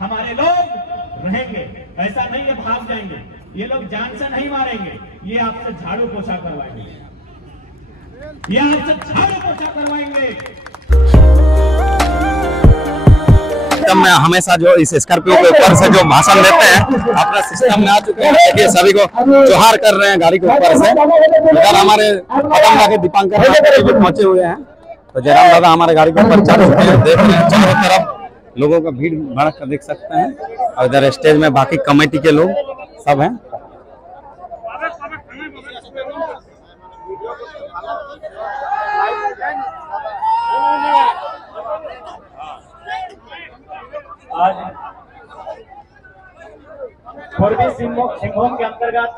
हमारे लोग रहेंगे, ऐसा नहीं है भाग जाएंगे। ये लोग जान से नहीं मारेंगे, ये आपसे झाड़ू पोछा करवाएंगे, ये आपसे झाड़ू पोछा करवाएंगे। में हमेशा जो इस स्कॉर्पियो के ऊपर से जो भाषण देते हैं अपना सिस्टम में आ चुके हैं। देखिए सभी को जोहार कर रहे हैं गाड़ी के ऊपर से। इधर हमारे पतंगा के दीपांकर भी पहुंचे हुए हैं, तो जयराम दादा हमारे गाड़ी के ऊपर चढ़ चुके हैं। देख रहे हैं चारों तरफ लोगों का भीड़ भड़क देख सकते हैं, और इधर स्टेज में बाकी कमेटी के लोग सब हैं। आज पूर्वी सिंहभूम के अंतर्गत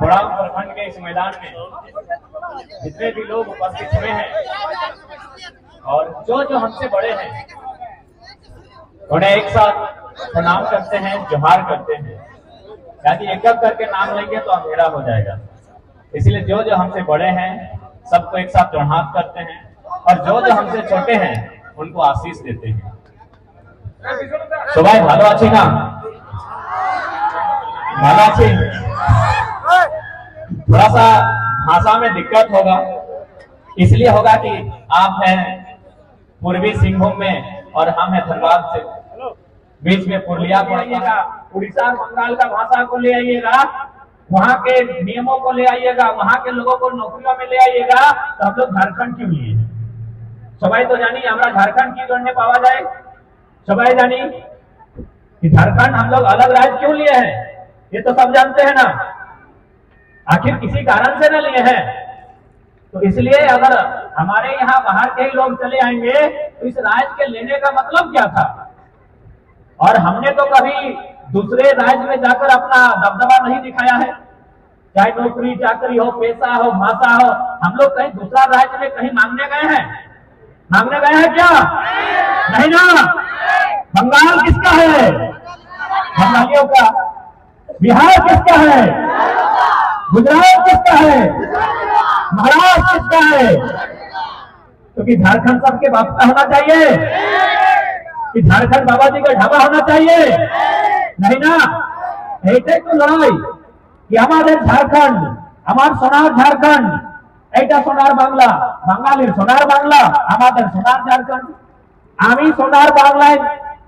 बड़ाम प्रखंड के इस मैदान में जितने भी लोग उपस्थित हुए हैं और जो हमसे बड़े हैं उन्हें एक साथ प्रणाम करते हैं, जोहार करते हैं। यदि एक एक करके नाम लेंगे तो अंधेरा हो जाएगा, इसलिए जो हमसे बड़े हैं सबको एक साथ जोहार करते हैं, और जो हमसे छोटे हैं उनको आशीष देते हैं। सबाई भालो आछी ना, भालो आछी। थोड़ा सा भाषा में दिक्कत होगा, इसलिए होगा कि आप हैं पूर्वी सिंहभूम में और हम हैं धनबाद से, बीच में पुरुलिया पड़ेगा। उड़ीसा और बंगाल का भाषा को ले आइएगा, वहाँ के नियमों को ले आइएगा, वहाँ के लोगों को नौकरियों में ले आइएगा, तो हम लोग झारखंड क्यों लिए? सबाई तो जानी हमारा झारखंड की जोड़ने पावा जाए। सबाई जानी कि झारखंड हम लोग अलग राज्य क्यों लिए हैं, ये तो सब जानते हैं ना। आखिर किसी कारण से न लिए हैं, तो इसलिए अगर हमारे यहाँ बाहर के ही लोग चले आएंगे तो इस राज्य के लेने का मतलब क्या था? और हमने तो कभी दूसरे राज्य में जाकर अपना दबदबा नहीं दिखाया है, चाहे नौकरी चाकरी हो, पैसा हो, भाषा हो। हम लोग कहीं दूसरा राज्य में कहीं मांगने गए हैं? मांगने गए हैं क्या? नहीं ना। बंगाल किसका है? बंगालियों का। बिहार किसका है? गुजरात किसका है? महाराष्ट्र किसका है? क्योंकि झारखंड सबके बाप का होना चाहिए कि झारखंड बाबा जी का ढाबा होना चाहिए? नहीं ना। ऐसे तो लड़ाई कि हमारे झारखंड, हमार सोनार झारखंड, এইটা সোনার বাংলা, বাঙালির সোনার বাংলা, আমাদের সোনার ঝাড়খণ্ড। আমি সোনার বাংলায়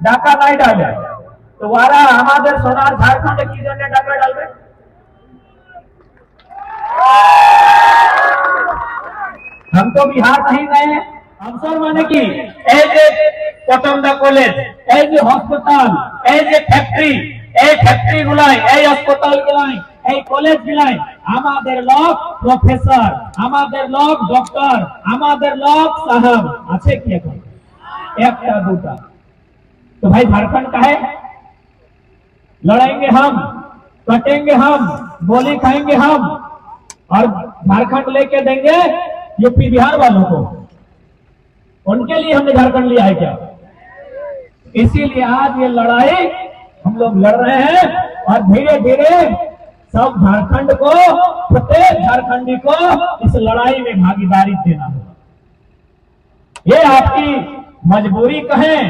ডাকা নাই ডালে, তো ওরা আমাদের সোনার ঝাড়খণ্ডে কি জন্য ডাকা ডালবে? हम तो बिहार नहीं गए। अवसर माने की এই যে পটন্দা কলেজ, এই যে হসপিটাল, এই যে ফ্যাক্টরি, এই ফ্যাক্টরি গুলাই, এই হাসপাতাল গুলাই, এই কলেজ গুলাই আমাদের লোক প্রফেসর, আমাদের লোক ডক্টর, আমাদের লোক সাহেব আছে কি এখন? একটা দুটা। तो भाई झारखंड का है, लड़ाएंगे हम, कटेंगे हम, गोली खाएंगे हम, और झारखंड लेके देंगे यूपी बिहार वालों को। उनके लिए हमने झारखंड लिया है क्या? इसीलिए आज ये लड़ाई हम लोग लड़ रहे हैं, और धीरे धीरे सब झारखंड को, प्रत्येक झारखंडी को इस लड़ाई में भागीदारी देना होगा। ये आपकी मजबूरी कहें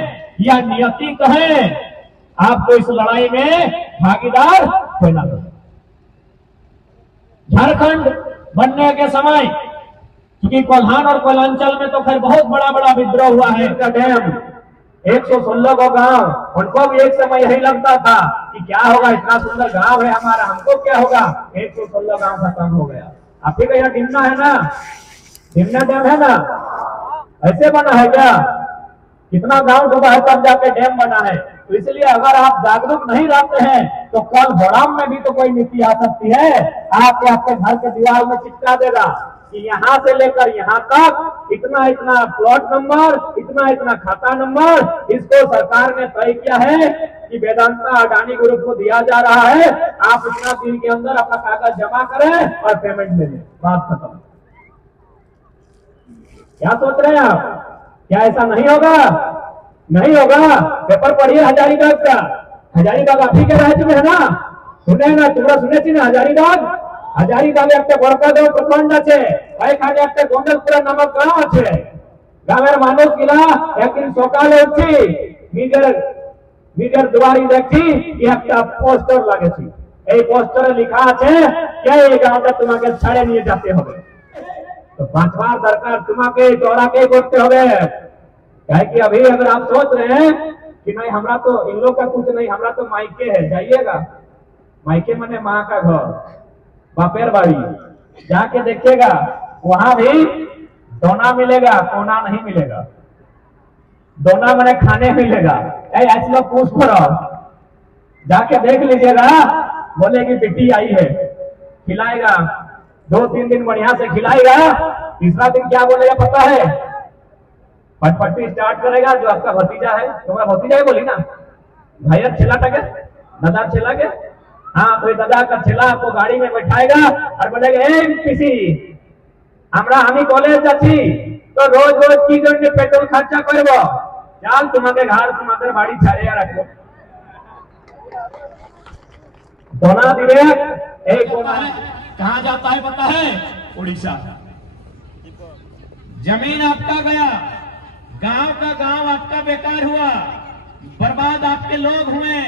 या नियति कहें, आपको इस लड़ाई में भागीदार होना होगा। झारखंड बनने के समय, क्योंकि कोल्हान और कोयलांचल में तो खैर बहुत बड़ा बड़ा विद्रोह हुआ है। इनका डैम 116 को गांव, उनको भी एक समय यही लगता था कि क्या होगा, इतना सुंदर गांव है हमारा, हमको क्या होगा। 116 गांव खत्म हो गया। आपके यहाँ डिमना है ना, डिमना डैम है ना, ऐसे बना है क्या? कितना गांव डूबा है तब जाके डैम बना है। तो इसलिए अगर आप जागरूक नहीं रहते हैं तो कल बड़ाम में भी तो कोई नीति आ सकती है, आपके घर के दीवार में चिपका देगा कि यहाँ से लेकर यहाँ तक इतना इतना प्लॉट नंबर, इतना इतना खाता नंबर, इसको सरकार ने तय किया है कि वेदांता अडानी ग्रुप को दिया जा रहा है। आप इतना दिन के अंदर अपना कागज जमा करें और पेमेंट ले लें, बात खत्म। क्या सोच रहे हैं आप? क्या ऐसा नहीं होगा? नहीं होगा। पेपर पढ़िए हजारीबाग का। हजारीबाग आप ही के राज्य में है ना, सुने ना, तुम्हारा सुने थी ना हजारीबाग। हजारीबाग एक बड़का गाँव प्रखंड আছে, এখানে একটা গন্ডলপুরা নামক গাঁও আছে। গ্রামের মানুষগুলা একদিন সকালে উঠছি নিজের দুয়ারি দেখছি একটা পোস্টার লাগেছি। এই পোস্টারে লেখা আছে কে এই গাঁওটা তোমাকে ছাড়ে নিয়ে যেতে হবে। तो बांटवार दरकार तुम्हारे चौड़ा के करते हुए है कि अभी अगर आप सोच रहे हैं कि नहीं हमरा तो इन लोग का कुछ नहीं, हमरा तो मायके है, जाइएगा मायके मने माँ का घर बापेर बाड़ी जाके देखिएगा, वहां भी दोना मिलेगा, कोना नहीं मिलेगा। दोना मने खाने मिलेगा। ऐसे लोग पूछ करो, जाके देख लीजिएगा, बोलेगी बेटी आई है, खिलाएगा 2-3 दिन बढ़िया से खिलाएगा, तीसरा दिन क्या बोलेगा पता है? पटपटी स्टार्ट करेगा। जो आपका भतीजा है, तुम्हारा भतीजा है बोली ना, भाइया छेला टके दादा छेला के, हाँ तो दादा का छेला आपको गाड़ी में बैठाएगा और बोलेगा ए किसी हमरा हमी कॉलेज जाची तो रोज रोज की जन पेट्रोल खर्चा करबो, चल तुम्हारे घर तुम्हारे बाड़ी छाड़िया रखो। दोना दिवे एक कोना है, कहां जाता है पता है? उड़ीसा। जमीन आपका गया, गांव का गांव आपका बेकार हुआ, बर्बाद आपके लोग हुए,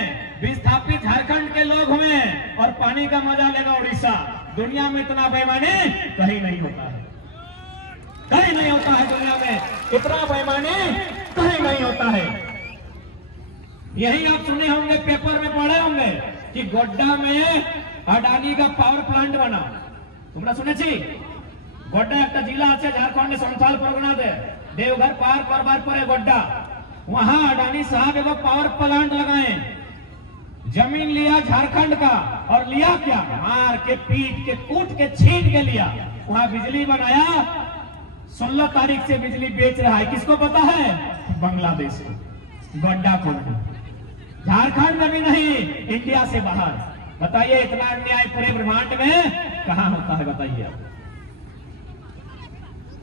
विस्थापित झारखंड के लोग हुए और पानी का मजा लेगा उड़ीसा। दुनिया में इतना बेईमानी कहीं नहीं होता है, कहीं नहीं होता है दुनिया में, इतना बेईमानी कहीं नहीं होता है। यही आप सुने होंगे, पेपर में पढ़े होंगे कि गोड्डा में अडानी का पावर प्लांट बना। तुम्हारा सुने छी? गोड्डा एक जिला আছে झारखंड संथाल परगना दे देवघर पार करबार पर गोड्डा, वहां अडानी साहब एगो पावर प्लांट लगाए। जमीन लिया झारखंड का और लिया क्या? मार के पीट के कूट के छीन के लिया। वहां बिजली बनाया, 16 तारीख से बिजली बेच रहा है। किसको पता है? बांग्लादेश को, गोड्डा को। झारखंड में भी नहीं, इंडिया से बाहर। बताइए इतना अन्याय पूरे ब्रह्मांड में कहां होता है? बताइए।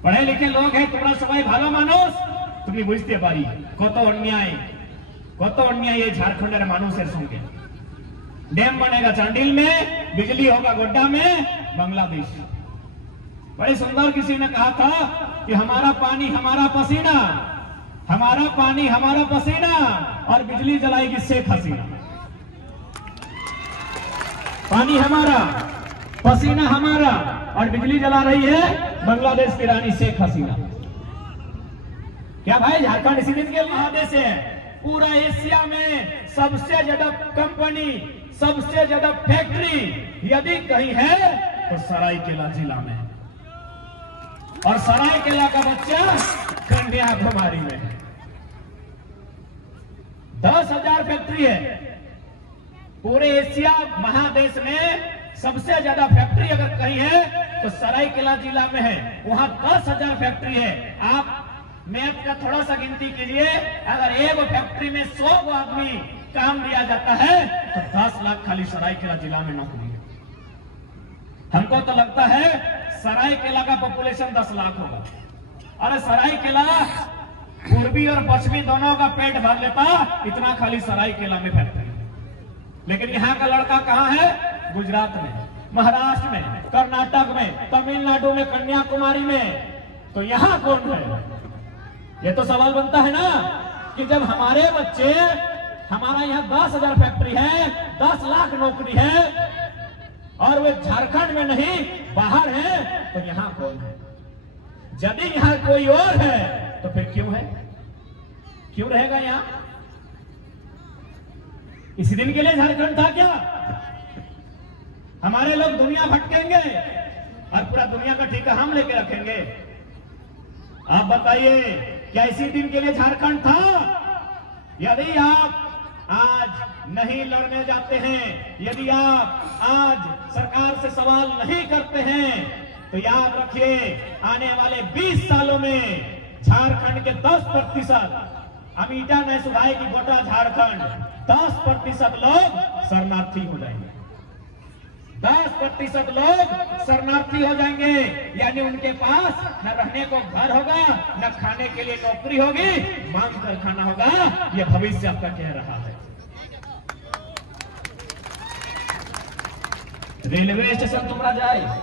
पढ़े लिखे लोग हैं, तुम्हारा सबाई भालो मानुष, तुम्हें बुझते पारी कत अन्याय ये झारखंड मानुषेर संगे। डैम बनेगा चांडिल में, बिजली होगा गोड्डा में, बांग्लादेश। बड़े सुंदर किसी ने कहा था कि हमारा पानी हमारा पसीना, हमारा पानी हमारा पसीना और बिजली जलाएगी शेख हसीना। पानी हमारा, पसीना हमारा और बिजली जला रही है बांग्लादेश की रानी शेख हसीना। क्या भाई झारखंड इसी दिन के महादेश है? पूरा एशिया में सबसे ज्यादा कंपनी, सबसे ज्यादा फैक्ट्री यदि कहीं है तो सरायकेला जिला में, और सरायकेला का बच्चा कन्याकुमारी में है। 10,000 फैक्ट्री है पूरे एशिया महादेश में। सबसे ज्यादा फैक्ट्री अगर कहीं है तो सरायकेला जिला में है, वहां 10,000 फैक्ट्री है। आप मैप का थोड़ा सा गिनती कीजिए, अगर एक फैक्ट्री में 100 आदमी काम दिया जाता है तो 10 लाख खाली सरायकेला जिला में नौकरी है। हमको तो लगता है सरायकेला का पॉपुलेशन 10 लाख होगा। अरे सरायकेला पूर्वी और पश्चिमी दोनों का पेट भर लेता, इतना खाली सरायकेला में फैक्ट्री। लेकिन यहाँ का लड़का कहाँ है? गुजरात में, महाराष्ट्र में, कर्नाटक में, तमिलनाडु में, कन्याकुमारी में। तो यहाँ कौन है? ये तो सवाल बनता है ना कि जब हमारे बच्चे, हमारा यहाँ 10,000 फैक्ट्री है, 10 लाख नौकरी है और वे झारखंड में नहीं बाहर है, तो यहाँ कौन है? यदि यहाँ कोई और है तो फिर क्यों है? क्यों रहेगा यहाँ? इसी दिन के लिए झारखंड था क्या? हमारे लोग दुनिया भटकेंगे और पूरा दुनिया का ठेका हम लेके रखेंगे? आप बताइए, क्या इसी दिन के लिए झारखंड था? यदि आप आज नहीं लड़ने जाते हैं, यदि आप आज सरकार से सवाल नहीं करते हैं, तो याद रखिए आने वाले 20 सालों में झारखंड के 10% अमीटा ने सुधाई की गोटा झारखंड 10% लोग शरणार्थी हो जाएंगे। 10% लोग शरणार्थी हो जाएंगे, यानी उनके पास न रहने को घर होगा, न खाने के लिए नौकरी होगी, मांग कर खाना होगा। यह भविष्य आपका कह रहा है। रेलवे स्टेशन तुम्हारा जाए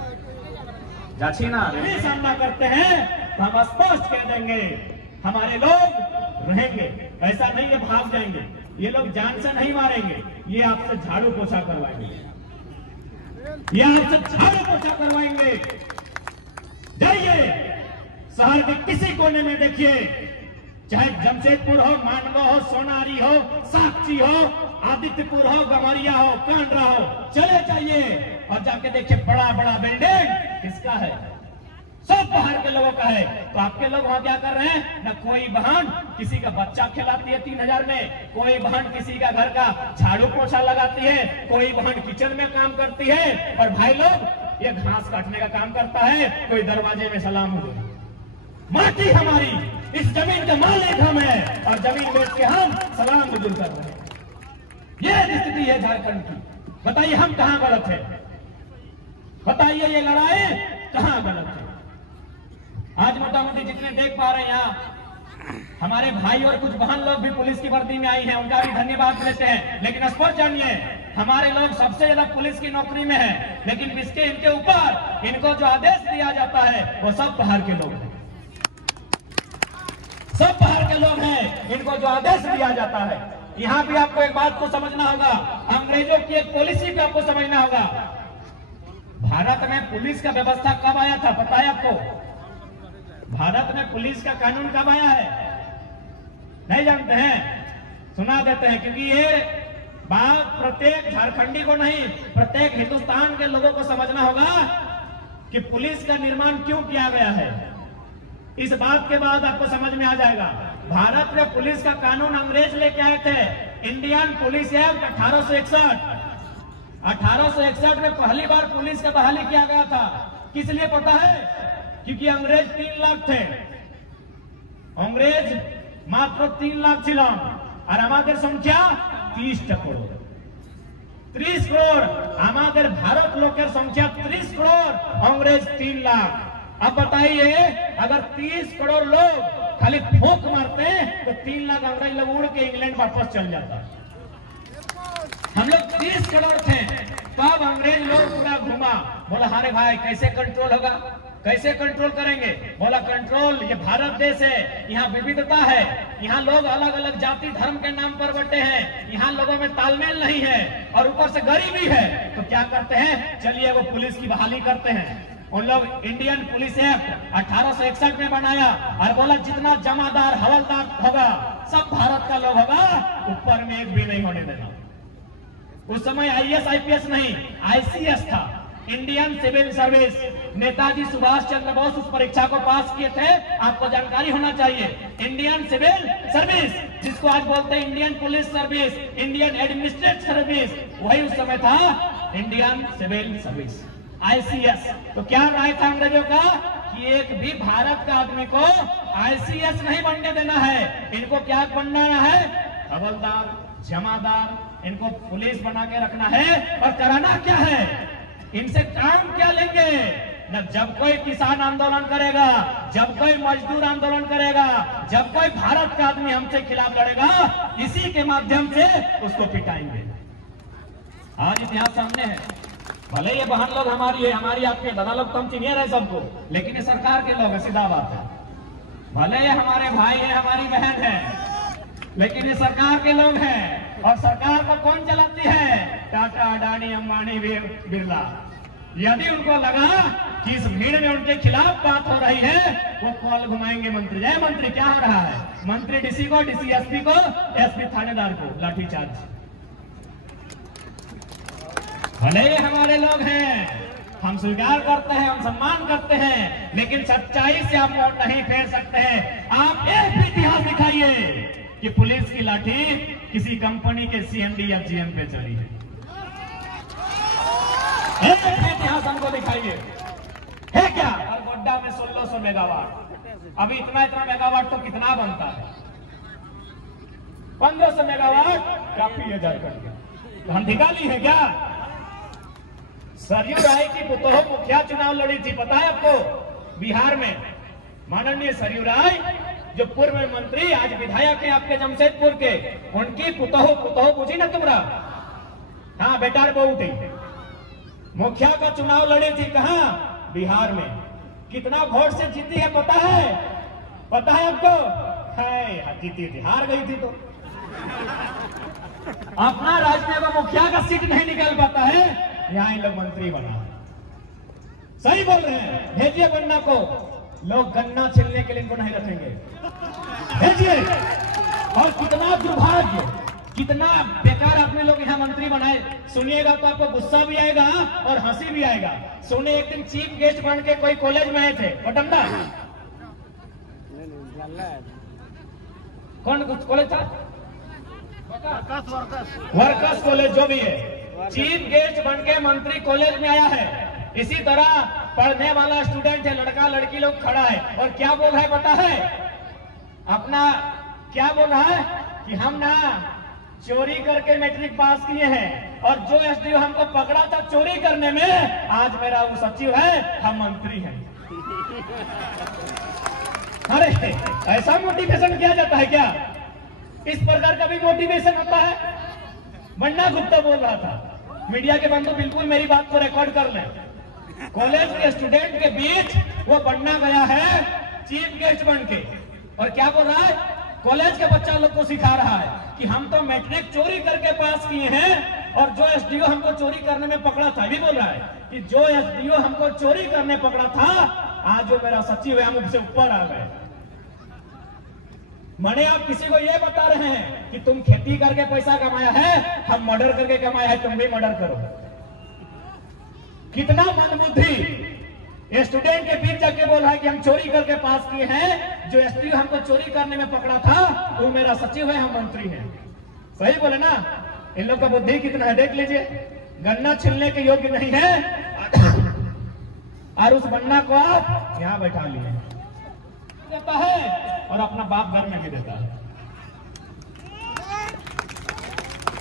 जाची ना सामना करते हैं तो हम स्पष्ट कह देंगे हमारे लोग रहेंगे, ऐसा नहीं है भाग जाएंगे। ये लोग जान से नहीं मारेंगे, ये आपसे झाड़ू पोछा करवाएंगे, ये आपसे झाड़ू पोछा करवाएंगे। जाइए शहर के किसी कोने में देखिए, चाहे जमशेदपुर हो, मानवा हो, सोनारी हो, साक्षी हो, आदित्यपुर हो, गमरिया हो, कांडरा हो, चले जाइए और जाके देखिए बड़ा बड़ा बिल्डिंग किसका है, सब बाहर के लोगों का है। तो आपके लोग वहां क्या कर रहे हैं? न कोई बहन किसी का बच्चा खिलाती है 3000 में, कोई बहन किसी का घर का झाड़ू पोछा लगाती है, कोई बहन किचन में काम करती है, और भाई लोग ये घास काटने का काम करता है, कोई दरवाजे में सलाम हो। माटी हमारी, इस जमीन के मालिक हम हैं और जमीन बेच के हम सलाम बुजुर्ग कर रहे हैं। ये स्थिति है झारखंड की। बताइए हम कहां गलत है? बताइए ये लड़ाई कहां गलत है? आज मोटा मोटी जितने देख पा रहे हैं यहाँ हमारे भाई और कुछ बहन लोग भी पुलिस की वर्दी में आई हैं, उनका भी धन्यवाद देते हैं। लेकिन स्पष्ट जानिए, हमारे लोग सबसे ज्यादा पुलिस की नौकरी में हैं, लेकिन इसके इनके ऊपर इनको जो आदेश दिया जाता है वो सब बाहर के लोग हैं, सब बाहर के लोग हैं, इनको जो आदेश दिया जाता है। यहाँ भी आपको एक बात को समझना होगा, अंग्रेजों की एक पॉलिसी को आपको समझना होगा। भारत में पुलिस का व्यवस्था कब आया था पता है आपको? भारत में पुलिस का कानून कब आया है? नहीं जानते हैं? सुना देते हैं, क्योंकि ये बात प्रत्येक झारखंडी को नहीं, प्रत्येक हिंदुस्तान के लोगों को समझना होगा कि पुलिस का निर्माण क्यों किया गया है। इस बात के बाद आपको समझ में आ जाएगा। भारत में पुलिस का कानून अंग्रेज लेके आए थे, इंडियन पुलिस एक्ट 1861। 1861 में पहली बार पुलिस का बहाली किया गया था। किस लिए पता है? क्योंकि अंग्रेज 3 लाख थे, अंग्रेज मात्र 3 लाख ছিলাম আর আমাদের সংখ্যা 30 करोड़। 30 करोड़ हमारे भारत लोगों की संख्या 30 करोड़, अंग्रेज 3 लाख। अब बताइए अगर 30 करोड़ लोग खाली फूंक मारते तो 3 लाख अंग्रेज लोग उड़ के इंग्लैंड वापस चल जाता। हम लोग 30 करोड़ थे, तब अंग्रेज लोग पूरा घुमा, बोला हारे भाई कैसे कंट्रोल होगा, कैसे कंट्रोल करेंगे? बोला कंट्रोल, ये भारत देश है, यहाँ विविधता है, यहाँ लोग अलग अलग जाति धर्म के नाम पर बटे हैं, यहाँ लोगों में तालमेल नहीं है और ऊपर से गरीबी है। तो क्या करते हैं? चलिए वो पुलिस की बहाली करते हैं। उन लोग इंडियन पुलिस एक्ट 1861 में बनाया और बोला जितना जमादार हवलदार होगा सब भारत का लोग होगा, ऊपर में एक भी नहीं होने देना। उस समय IAS IPS नहीं, ICS था, Indian civil service. Netaji Subhash Chandra Bose उस परीक्षा को पास किए थे, आपको जानकारी होना चाहिए। इंडियन सिविल सर्विस, जिसको आज बोलते हैं Indian police service, Indian administrative service, वही उस समय था इंडियन सिविल सर्विस, ICS। तो क्या राय था अंग्रेजों का कि एक भी भारत का आदमी को ICS नहीं बनने देना है, इनको क्या बनना है? हवलदार, जमादार, इनको पुलिस बना के रखना है। और कराना क्या है? इनसे काम क्या लेंगे? न जब कोई किसान आंदोलन करेगा, जब कोई मजदूर आंदोलन करेगा, जब कोई भारत का आदमी हमसे खिलाफ लड़ेगा, इसी के माध्यम से उसको पिटाएंगे। आज इतिहास सामने है। भले ये बहन लोग हमारी है, हमारी आपके दादा लोग तो हम चिन्ह रहे सबको, लेकिन ये सरकार के लोग है, सीधा बात है। भले ये हमारे भाई है, हमारी बहन है, लेकिन ये सरकार के लोग हैं। और सरकार को कौन चलाती है? टाटा, अडानी, अंबानी, बिरला। यदि उनको लगा कि इस भीड़ में उनके खिलाफ बात हो रही है, वो कॉल घुमाएंगे मंत्री। जय मंत्री, क्या हो रहा है? मंत्री DC को, DC SP को, SP थानेदार को लाठीचार्ज। भले हमारे लोग हैं, हम स्वीकार करते हैं, हम सम्मान करते हैं, लेकिन सच्चाई से आप वोट नहीं फेर सकते हैं। आप एक भी इतिहास दिखाइए कि पुलिस की लाठी किसी कंपनी के CMD या GM पे चढ़ी है। एक इतिहास हमको दिखाइए, है क्या? और गोड्डा में 1600 मेगावाट, अभी इतना मेगावाट तो कितना बनता है? 1500 मेगावाट काफी है झारखंड का। तो हम निकाली है क्या? सरयू राय की पुतोह मुखिया चुनाव लड़ी थी, पता है आपको? बिहार में माननीय सरयू राय जो पूर्व मंत्री आज विधायक है आपके जमशेदपुर के, उनकी पुतोह बुझी ना तुमरा? हाँ बेटा बहू थी, मुखिया का चुनाव लड़ी थी। कहां? बिहार में। कितना वोट से जीती है पता है? पता है आपको? जीती थी, हार गई थी तो अपना राज्य में मुखिया का सीट नहीं निकाल पाता है, यहाँ लोग मंत्री बना। सही बोल रहे हैं, भेजिए गन्ना को, लोग गन्ना छिलने के लिए इनको नहीं रखेंगे, भेजिए। और कितना दुर्भाग्य, कितना बेकार आपने लोग यहाँ मंत्री बनाए। सुनिएगा तो आपको गुस्सा भी आएगा और हंसी भी आएगा। सुने एक दिन चीफ गेस्ट बन के कोई कॉलेज में आए थे, पटमदा, कौन कॉलेज था? वर्कर्स कॉलेज, जो भी है, चीफ गेस्ट बन के मंत्री कॉलेज में आया है। इसी तरह पढ़ने वाला स्टूडेंट है, लड़का लड़की लोग खड़ा है और क्या बोल रहा है पता है? अपना क्या बोल रहा है कि हम ना चोरी करके मैट्रिक पास किए हैं और जो एसडीओ हमको पकड़ा था चोरी करने में, आज मेरा वो सचिव है, हम मंत्री हैं। अरे ऐसा मोटिवेशन किया जाता है क्या? इस प्रकार का भी मोटिवेशन होता है? बन्ना गुप्ता बोल रहा था, मीडिया के बंधु बिल्कुल मेरी बात को रिकॉर्ड कर लें। कॉलेज के स्टूडेंट के बीच वो बन्ना गया है चीफ गेस्ट बन के, और क्या बोल रहा है? कॉलेज के बच्चा लोग को सिखा रहा है कि हम तो मैट्रिक चोरी करके पास किए हैं और जो एसडीओ हमको चोरी करने में पकड़ा था, भी बोल रहा है कि जो एसडीओ हमको चोरी करने पकड़ा था, आज जो मेरा सचिव है, हम उससे ऊपर आ गए। माने आप किसी को ये बता रहे हैं कि तुम खेती करके पैसा कमाया है, हम मर्डर करके कमाया है, तुम भी मर्डर करो। कितना मंदबुद्धि! स्टूडेंट के बीच जाके बोल रहा है कि हम चोरी करके पास किए हैं, जो एसडीओ हमको चोरी करने में पकड़ा था वो मेरा सचिव है, हम मंत्री हैं। सही बोले ना? इन लोग का बुद्धि कितना है देख लीजिए। गन्ना छिलने के योग्य नहीं है और उस बन्ना को आप यहाँ बैठा लिए देता है और अपना बाप घर में भी देता है,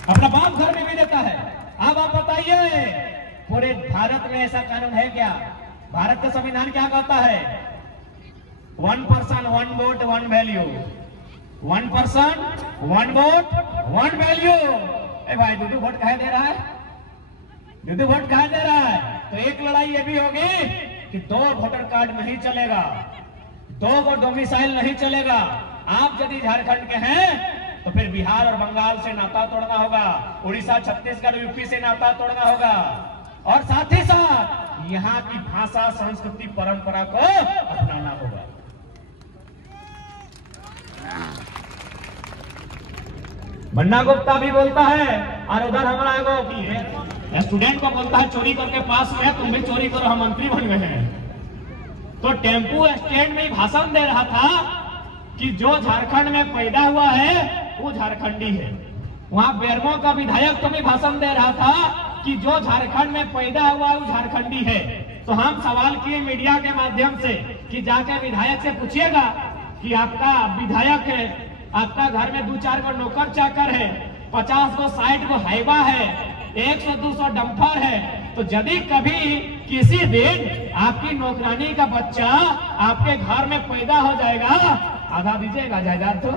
अपना बाप घर में भी देता है। अब आप बताइए, पूरे भारत में ऐसा कानून है क्या? भारत का संविधान क्या कहता है? 1 person 1 vote 1 value, 1 person 1 vote 1 value. ए भाई, दो वोट कहे दे रहा है? दो वोट कहे दे रहा है? तो एक लड़ाई ये भी होगी कि 2 वोटर कार्ड नहीं चलेगा, 2 डोमिसाइल नहीं चलेगा। आप यदि झारखंड के हैं तो फिर बिहार और बंगाल से नाता तोड़ना होगा, उड़ीसा छत्तीसगढ़ यूपी से नाता तोड़ना होगा, और साथ ही साथ यहाँ की भाषा संस्कृति परंपरा को अपनाना होगा। बन्ना गुप्ता भी बोलता है और उधर हमारा एगो स्टूडेंट को बोलता है चोरी करके पास में है, तुम भी चोरी करो, हम मंत्री बन गए हैं। तो टेम्पू स्टैंड में भाषण दे रहा था कि जो झारखंड में पैदा हुआ है वो झारखंडी है। वहां बेरमो का विधायक तो भी भाषण दे रहा था कि जो झारखंड में पैदा हुआ वो झारखंडी है। तो हम सवाल किए मीडिया के माध्यम से कि जाके विधायक से पूछिएगा कि आपका विधायक है, आपका घर में 2-4 को नौकर चाकर है, 50 को 60 को हाइवा है, 100-200 डंपर है, तो यदि कभी किसी दिन आपकी नौकरानी का बच्चा आपके घर में पैदा हो जाएगा, आधा दीजिएगा जायदाद, तो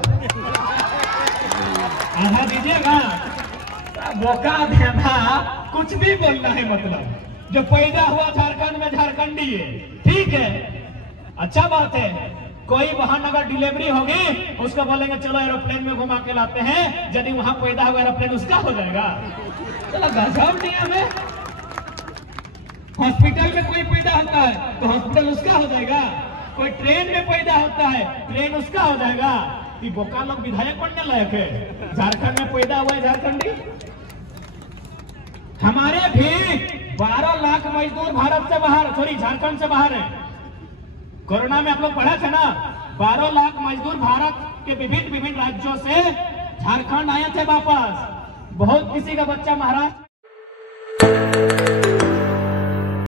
आधा दीजिएगा। मौका देना, कुछ भी बोलना है, मतलब जो पैदा हुआ झारखंड में झारखंडी है, ठीक है, अच्छा बात है। कोई वहां अगर डिलीवरी होगी उसको बोलेंगे चलो एरोप्लेन में घुमा के लाते हैं, यदि वहां पैदा हुआ एरोप्लेन उसका हो जाएगा। चलो गजब नियम है। हॉस्पिटल में कोई पैदा होता है तो हॉस्पिटल उसका हो जाएगा, कोई ट्रेन में पैदा होता है ट्रेन उसका हो जाएगा। कि बोका लोग विधायक बनने लायक है? झारखंड में पैदा हुआ है झारखंडी। हमारे भी 12 लाख मजदूर भारत से बाहर, सॉरी झारखंड से बाहर है। कोरोना में आप लोग पढ़ा थे ना, 12 लाख मजदूर भारत के विभिन्न राज्यों से झारखंड आए थे वापस। बहुत किसी का बच्चा महाराष्ट्र